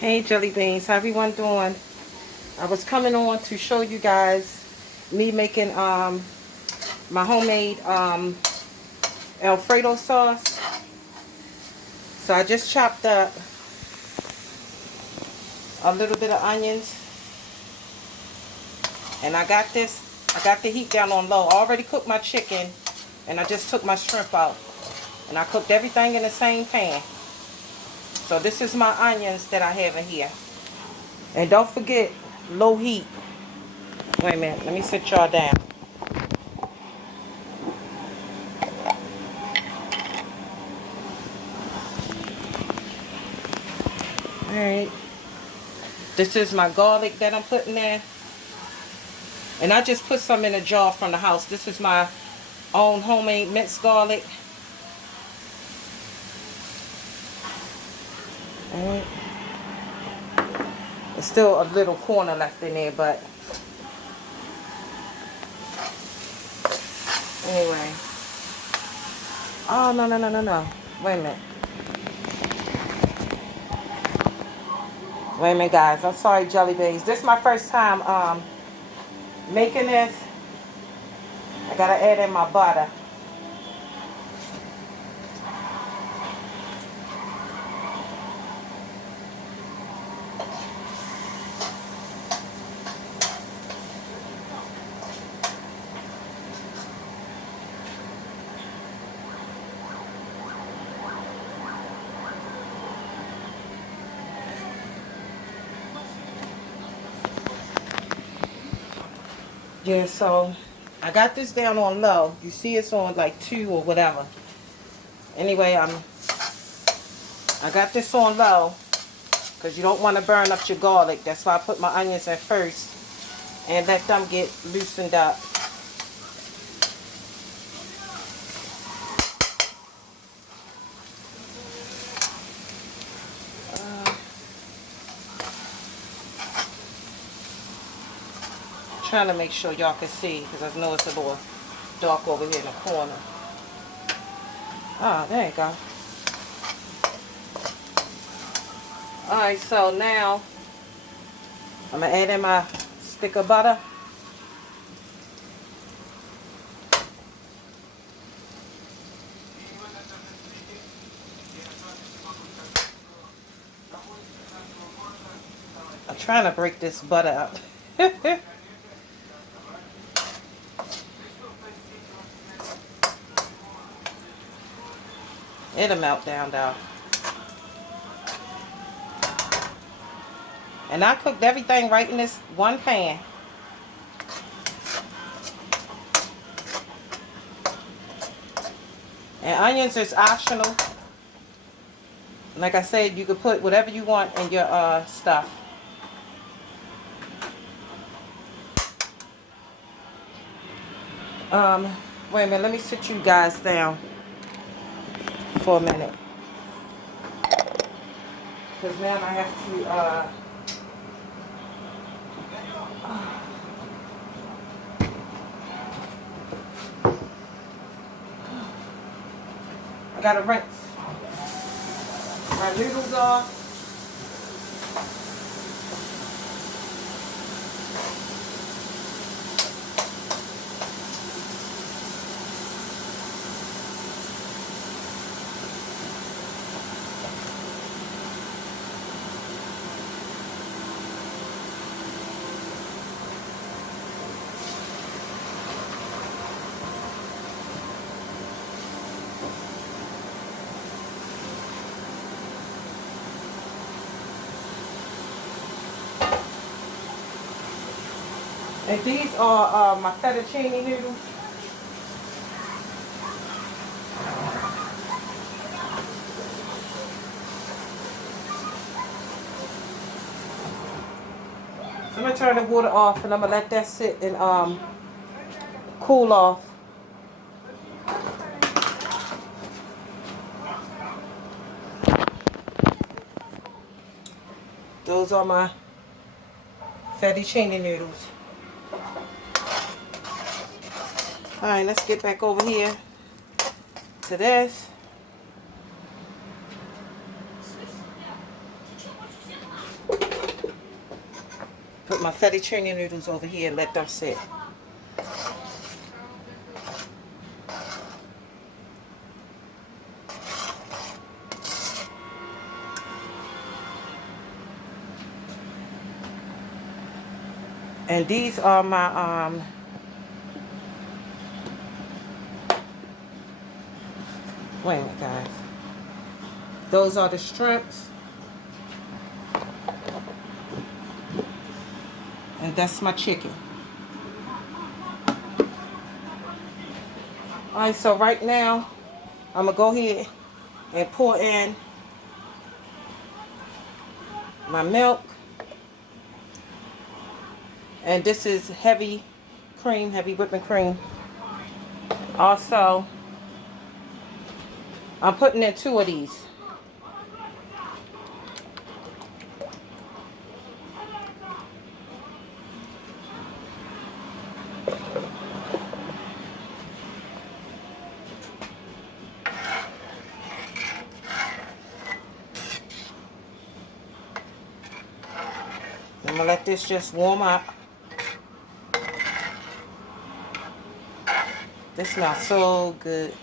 Hey jelly beans, how everyone doing? I was coming on to show you guys me making my homemade Alfredo sauce. So I just chopped up a little bit of onions, and I got the heat down on low. I already cooked my chicken, and I just took my shrimp out, and I cooked everything in the same pan. So this is my onions that I have in here. And don't forget, low heat. Wait a minute, let me sit y'all down. Alright. This is my garlic that I'm putting in. And I just put some in a jar from the house. This is my own homemade minced garlic. Alright. There's still a little corner left in there, but anyway. Oh, no. Wait a minute. Wait a minute, guys. I'm sorry, jelly beans. This is my first time making this. I gotta add in my butter. Yeah, so I got this down on low. You see it's on like 2 or whatever. Anyway, I got this on low because you don't want to burn up your garlic. That's why I put my onions in first and let them get loosened up. Trying to make sure y'all can see because I know it's a little dark over here in the corner. Ah, there you go. Alright, so now I'm going to add in my stick of butter. I'm trying to break this butter up. It'll melt down though. And I cooked everything right in this one pan. And onions is optional. Like I said, you could put whatever you want in your stuff. Wait a minute, let me sit you guys down for a minute. Because now I have to I gotta rinse my noodles off. And these are my fettuccine noodles. So I'm going to turn the water off and I'm going to let that sit and cool off. Those are my fettuccine noodles. Alright, let's get back over here to this. Put my fettuccine noodles over here and let them sit. And these are my wait a minute, guys. Those are the shrimps. And that's my chicken. Alright, so right now I'm gonna go ahead and pour in my milk. And this is heavy cream, heavy whipping cream. Also, I'm putting in 2 of these. I'm gonna let this just warm up. This smells so good.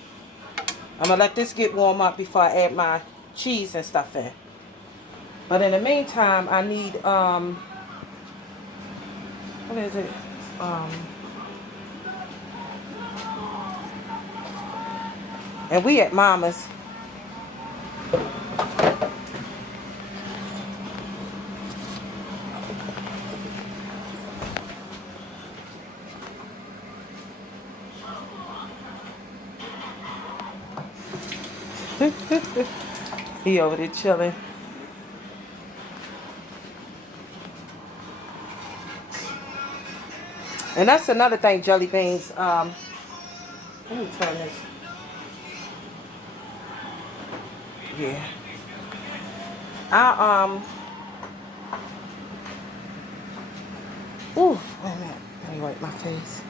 I'm gonna let this get warm up before I add my cheese and stuff in. But in the meantime, I need what is it? And we at Mama's. He over there chilling. And that's another thing, jelly beans. Let me turn this. Yeah. Ooh, wait a minute. Let me wipe my face.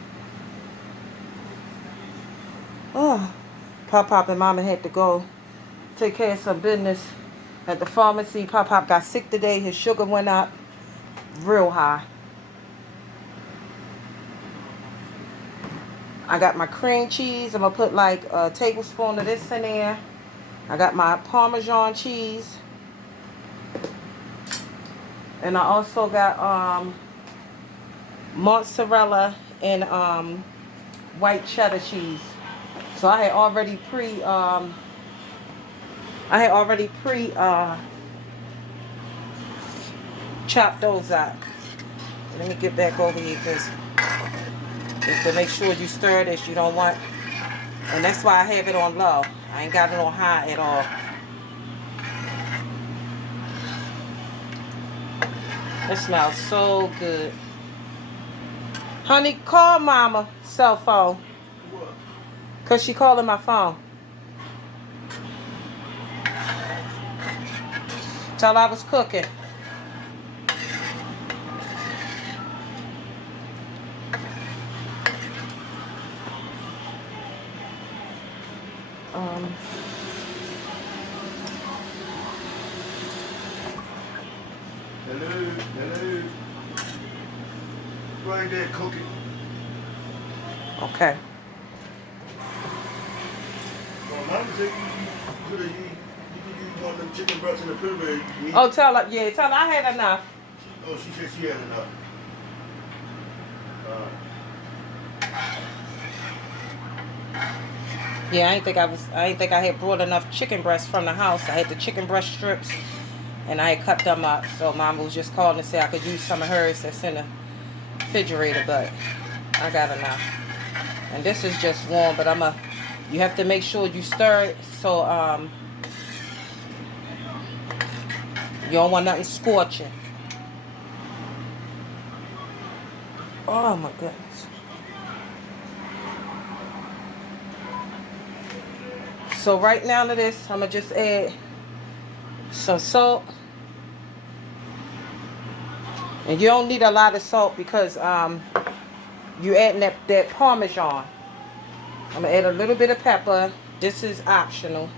Oh, Pop and Mama had to go take care of some business at the pharmacy. Pop got sick today. His sugar went up real high. I got my cream cheese. I'm going to put like a tablespoon of this in there. I got my Parmesan cheese. And I also got mozzarella and white cheddar cheese. So I had already chopped those up. Let me get back over here because you have to make sure you stir this. You don't want, and that's why I have it on low. I ain't got it on high at all. It smells so good. Honey, call Mama cell phone. What? Because she calling my phone. Tell her I was cooking. Hello. Right there cooking. Okay. Well, Mama said you could use one of them chicken breasts in the refrigerator. Oh, tell her I had enough. Oh, she said she had enough. Yeah, I ain't think I had brought enough chicken breasts from the house. I had the chicken breast strips and I had cut them up. So Mama was just calling to say I could use some of hers that's in the refrigerator, but I got enough. And this is just warm, but you have to make sure you stir it so you don't want nothing scorching. Oh my goodness. So right now to this, I'm going to just add some salt. And you don't need a lot of salt because you're adding that Parmesan. I'm going to add a little bit of pepper. This is optional.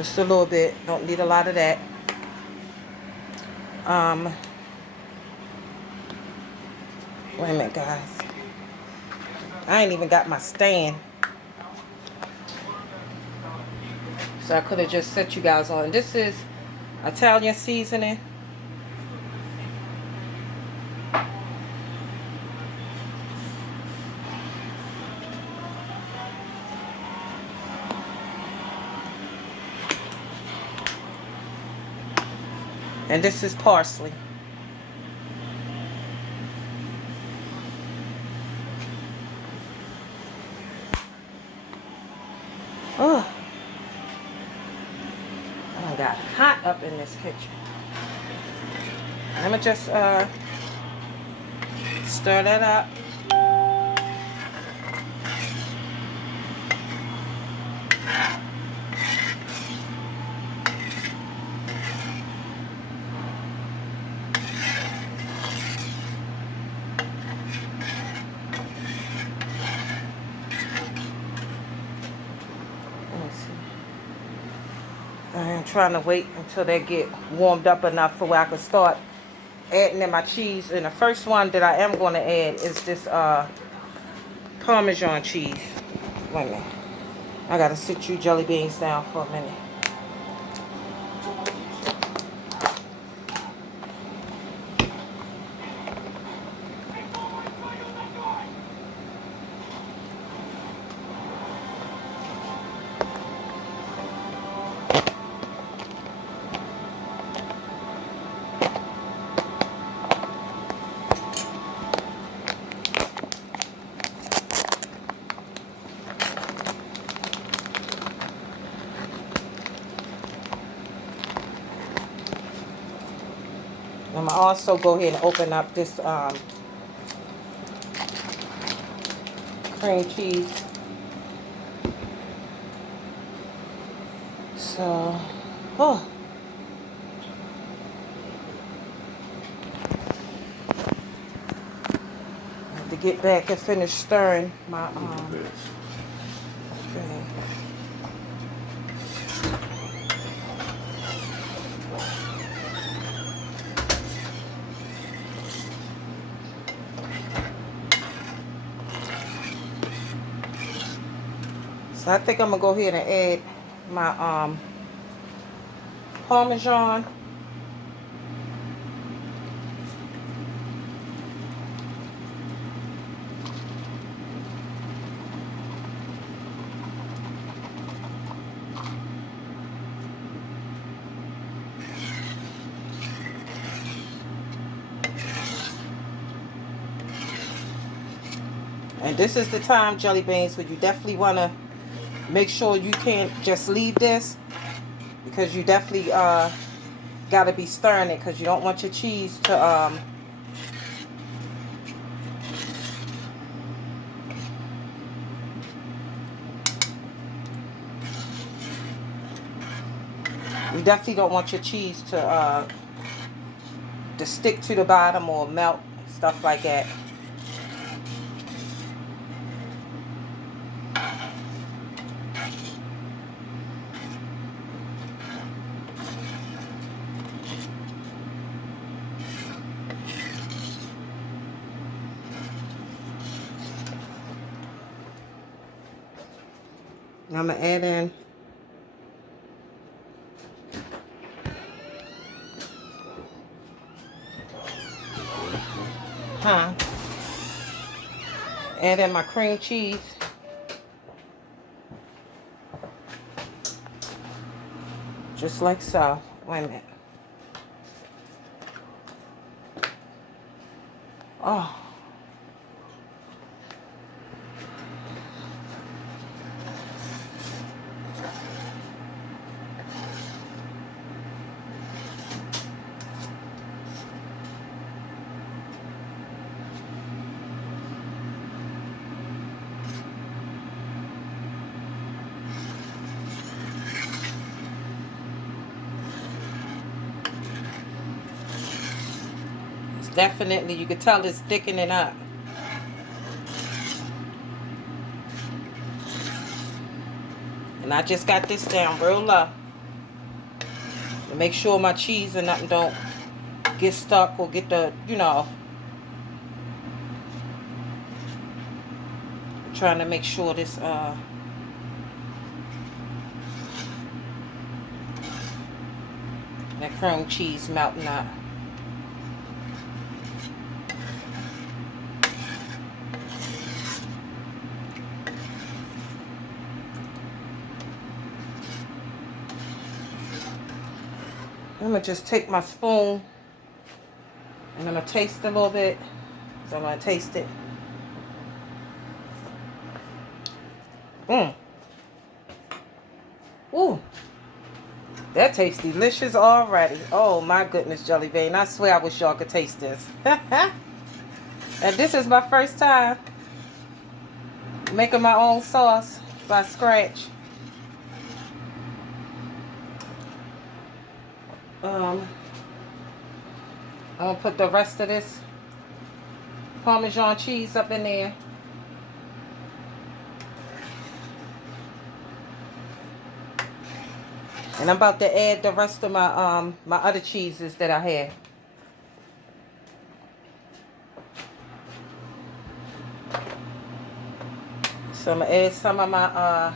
Just a little bit. Don't need a lot of that. Wait a minute, guys. I ain't even got my stand. So I could have just set you guys on. This is Italian seasoning. And this is parsley. Oh, I got hot up in this kitchen. I'm gonna just stir that up. I'm trying to wait until they get warmed up enough for where I can start adding in my cheese. And the first one that I am going to add is this Parmesan cheese. Wait a minute. I got to sit you jelly beans down for a minute. I'm going to also go ahead and open up this cream cheese. So, oh. I have to get back and finish stirring my thing. So I think I'm gonna go ahead and add my Parmesan. And this is the time, jelly beans, where you definitely want to make sure you can't just leave this, because you definitely got to be stirring it, because you don't want your cheese to you definitely don't want your cheese to stick to the bottom or melt, stuff like that. I'm going to add in add in my cream cheese. Just like so. Wait a minute. Oh. Definitely, you can tell it's thickening up. And I just got this down real low. to make sure my cheese and nothing don't get stuck or get the, you know, I'm trying to make sure this that cream cheese melting out. I'm gonna just take my spoon and I'm gonna taste a little bit. So I'm gonna taste it. Ooh, that tastes delicious already. Oh my goodness, Jelly Bean. I swear I wish y'all could taste this. And this is my first time making my own sauce by scratch. I'm gonna put the rest of this Parmesan cheese up in there. And I'm about to add the rest of my my other cheeses that I had. So I'm gonna add some of my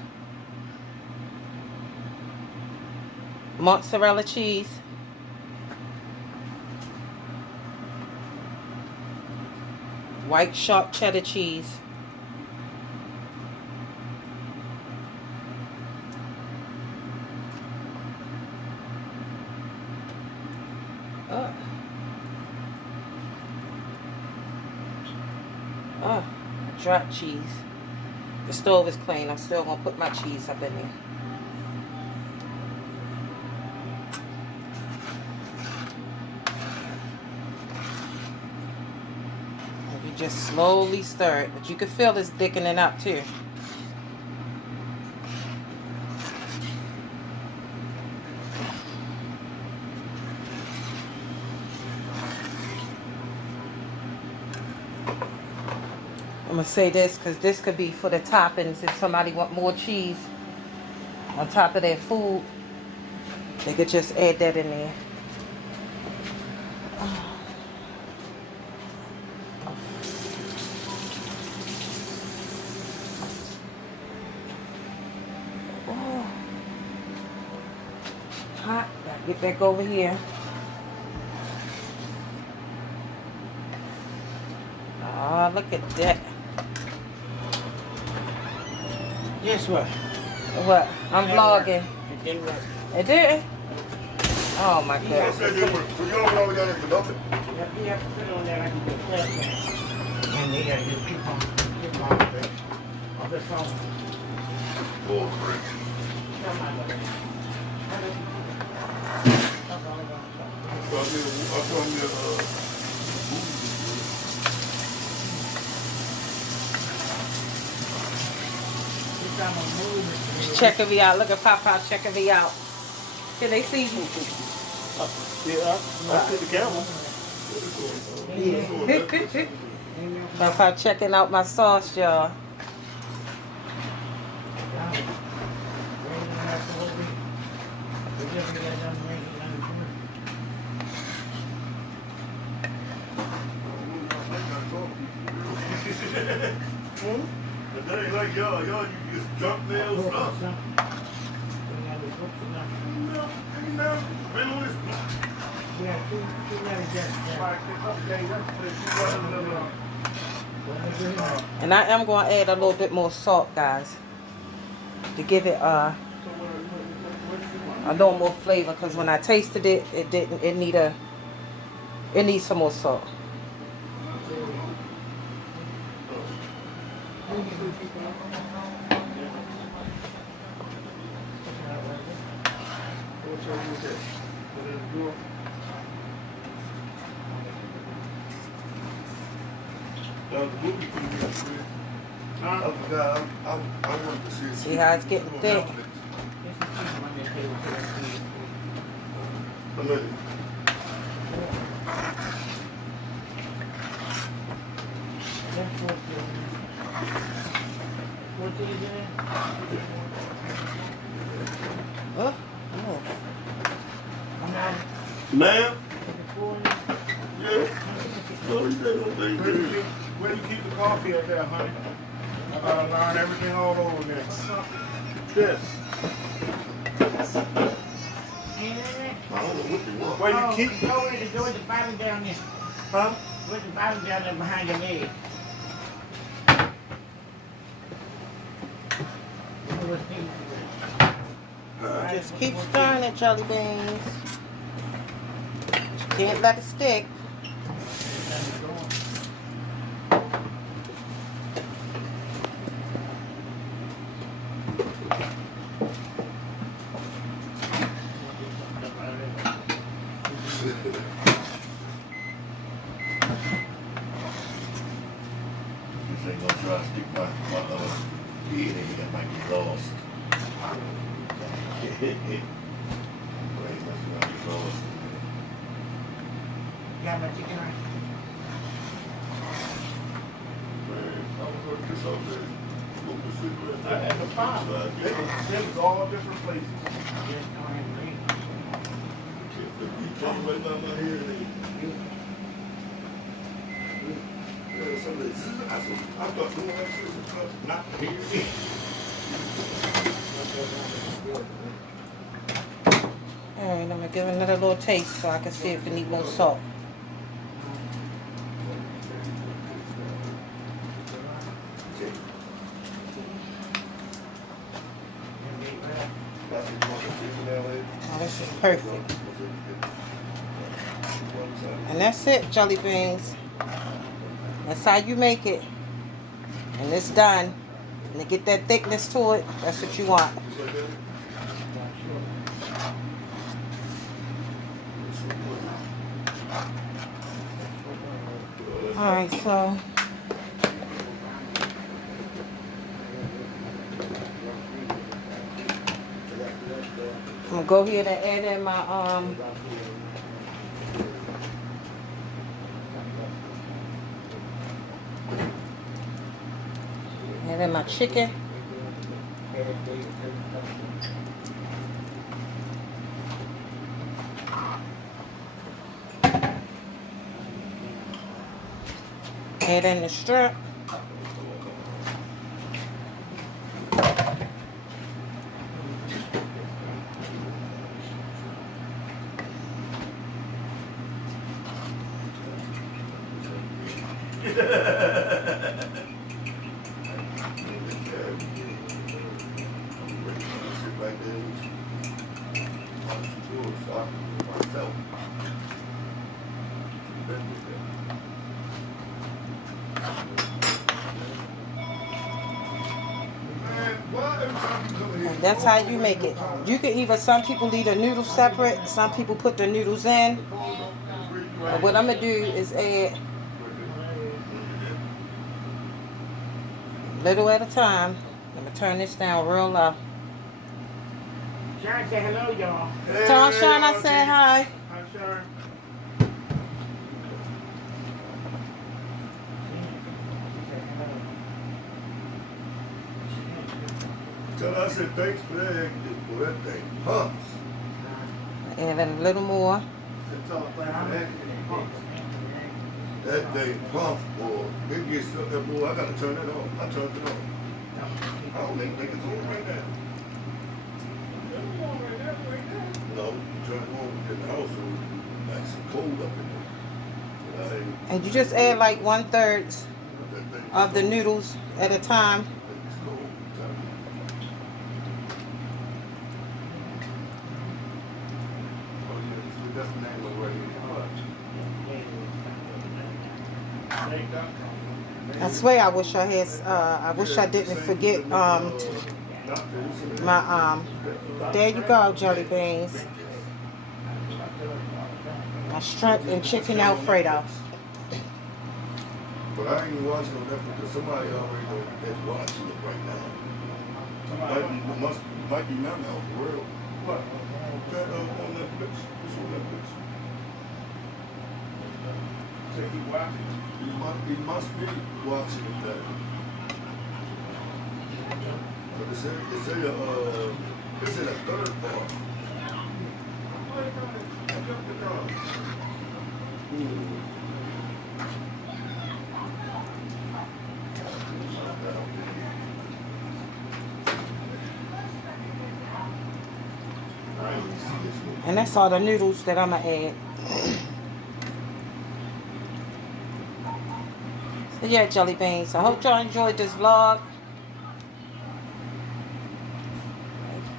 mozzarella cheese. White sharp cheddar cheese. Drop cheese. The stove is clean. I'm still gonna put my cheese up in there. And you just slowly stir it, but you can feel it's thickening up too. I'm gonna say this because this could be for the toppings. If somebody want more cheese on top of their food, they could just add that in there. Oh, hot. Gotta get back over here. Oh, look at that. Guess what? What? I'm vlogging. It didn't work. It did? Oh my I goodness. said it worked. So you don't always got to dump it. You have to put it on there like you do flat pan. And they gotta just keep on the phone. Bull crap. So I did Checking me out. Look at Papa checking me out. Can they see me? yeah, I see the camera. Papa checking out my sauce, y'all. But that ain't like y'all. Y'all, you just junk mail stuff. And I am going to add a little bit more salt, guys, to give it a little more flavor. Because when I tasted it, it didn't. It needs some more salt. I forgot. I wanted to see it. See how it's getting thick? Oh, oh. Ma'am? Before you- Yeah. No, you ain't gonna be good. Where you keep the coffee up there, honey? I gotta learn everything all over again. This. Ain't that it? I don't know what you want. Where you Oh, keep? go with the bottom down there. Huh? With the bottom down there behind your leg. Just keep stirring it, jelly beans. Can't let it stick. This ain't gonna try to stick my head in here, might get lost. Wait, that's gonna get lost. Got my chicken right. Man, I'm gonna this over there. Smoke a cigarette. I had to find them. They was all different places. Just go ahead and read. You talking right now, my head. Yeah, some of this, I thought doing that shit was not to hear it. Alright, I'm gonna give it another little taste so I can see if it needs more salt. Oh, this is perfect. And that's it, jelly beans. That's how you make it. And it's done. And to get that thickness to it, that's what you want. Alright, so I'm gonna go ahead and add in my add in my chicken. Add in the strip. And that's how you make it. You can either, some people leave the noodles separate, some people put the noodles in. But what I'm gonna do is add little at a time. I'm gonna turn this down real low. Sharon, say hello, y'all. Tell Sean I said hi. Hi, Sharon. Tell her I said thanks for that, for that thing. Pumps. Add in a little more. Tell her thanks for that. That thing pumps, boy. It gets up there, boy. I gotta turn it on. I turned it on. I don't think niggas on right now. No, you turn it on in the house, so it's nice and cold up in there. And you just add like 1/3 That thing of the noodles at a time. It's cold. Oh yeah, that's the name of it right here. I swear I wish I had, I wish I didn't forget, my, there you go, jelly beans. My shrimp and chicken Alfredo. But I ain't even watching on Netflix because somebody already know that's watching it right now. Might be now, for real. What? That on Netflix. It's on Netflix. So he watching. He must be watching it there. But it's in a third part. And that's all the noodles that I'm going to add. So yeah, jelly beans. I hope y'all enjoyed this vlog.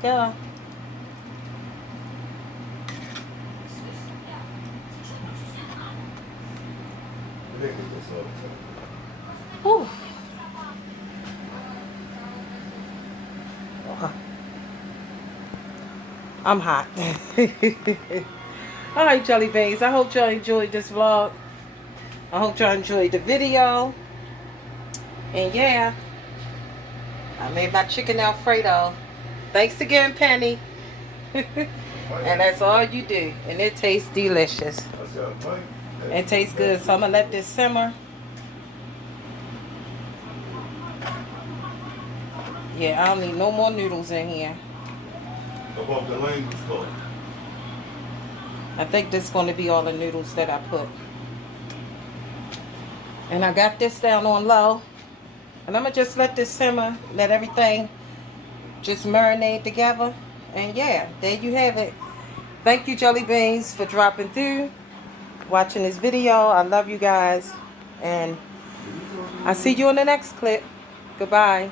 There you go. Whew. I'm hot. Alright, jelly beans. I hope y'all enjoyed this vlog. I hope y'all enjoyed the video. And yeah, I made my chicken Alfredo. Thanks again, Penny. And that's all you do. And it tastes delicious. It tastes good. So I'm going to let this simmer. Yeah, I don't need no more noodles in here. Above the language code. I think this is going to be all the noodles that I put. And I got this down on low. And I'm going to just let this simmer. Let everything just marinate together. And yeah, there you have it. Thank you, jelly beans, for dropping through, watching this video. I love you guys. And I'll see you in the next clip. Goodbye.